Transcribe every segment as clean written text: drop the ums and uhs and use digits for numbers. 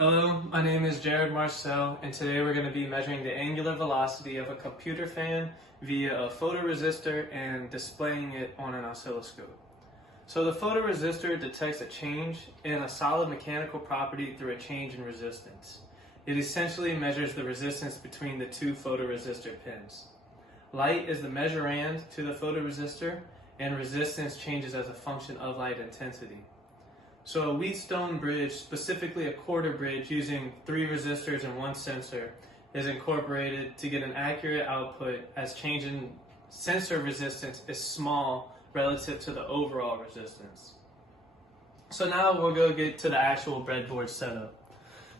Hello, my name is Jared Marcel, and today we're going to be measuring the angular velocity of a computer fan via a photoresistor and displaying it on an oscilloscope. So the photoresistor detects a change in a solid mechanical property through a change in resistance. It essentially measures the resistance between the two photoresistor pins. Light is the measurand to the photoresistor, and resistance changes as a function of light intensity. So a Wheatstone bridge, specifically a quarter bridge using 3 resistors and 1 sensor, is incorporated to get an accurate output as change in sensor resistance is small relative to the overall resistance. So now we'll go get to the actual breadboard setup.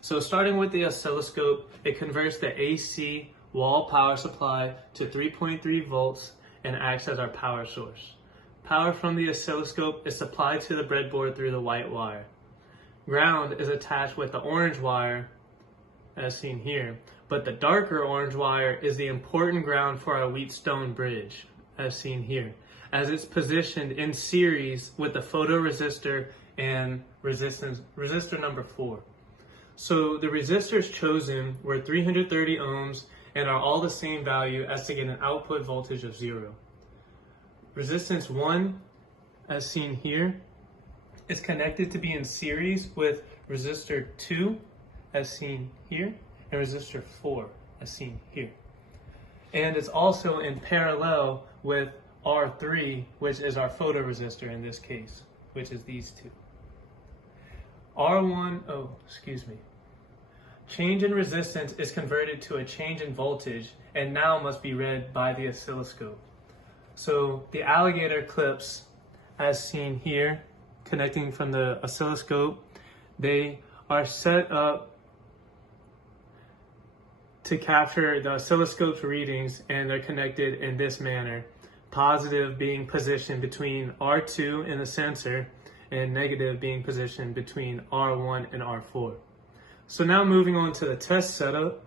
So starting with the oscilloscope, it converts the AC wall power supply to 3.3 volts and acts as our power source. Power from the oscilloscope is supplied to the breadboard through the white wire. Ground is attached with the orange wire, as seen here, but the darker orange wire is the important ground for our Wheatstone bridge, as seen here, as it's positioned in series with the photoresistor and resistor number 4. So the resistors chosen were 330 ohms and are all the same value as to get an output voltage of 0. Resistance 1, as seen here, is connected to be in series with resistor 2, as seen here, and resistor 4, as seen here. And it's also in parallel with R3, which is our photoresistor in this case, which is these two. Change in resistance is converted to a change in voltage and now must be read by the oscilloscope. So the alligator clips, as seen here, connecting from the oscilloscope, they are set up to capture the oscilloscope's readings, and they're connected in this manner. Positive being positioned between R2 and the sensor, and negative being positioned between R1 and R4. So now moving on to the test setup,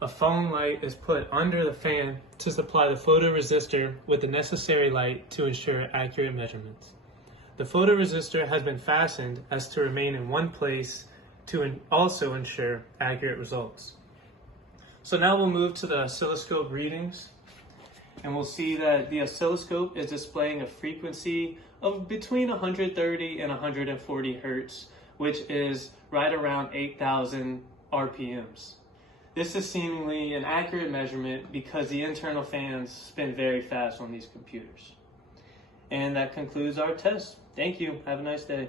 a phone light is put under the fan to supply the photoresistor with the necessary light to ensure accurate measurements. The photoresistor has been fastened as to remain in one place to also ensure accurate results. So now we'll move to the oscilloscope readings, and we'll see that the oscilloscope is displaying a frequency of between 130 and 140 hertz, which is right around 8,000 RPMs. This is seemingly an accurate measurement because the internal fans spin very fast on these computers. And that concludes our test. Thank you. Have a nice day.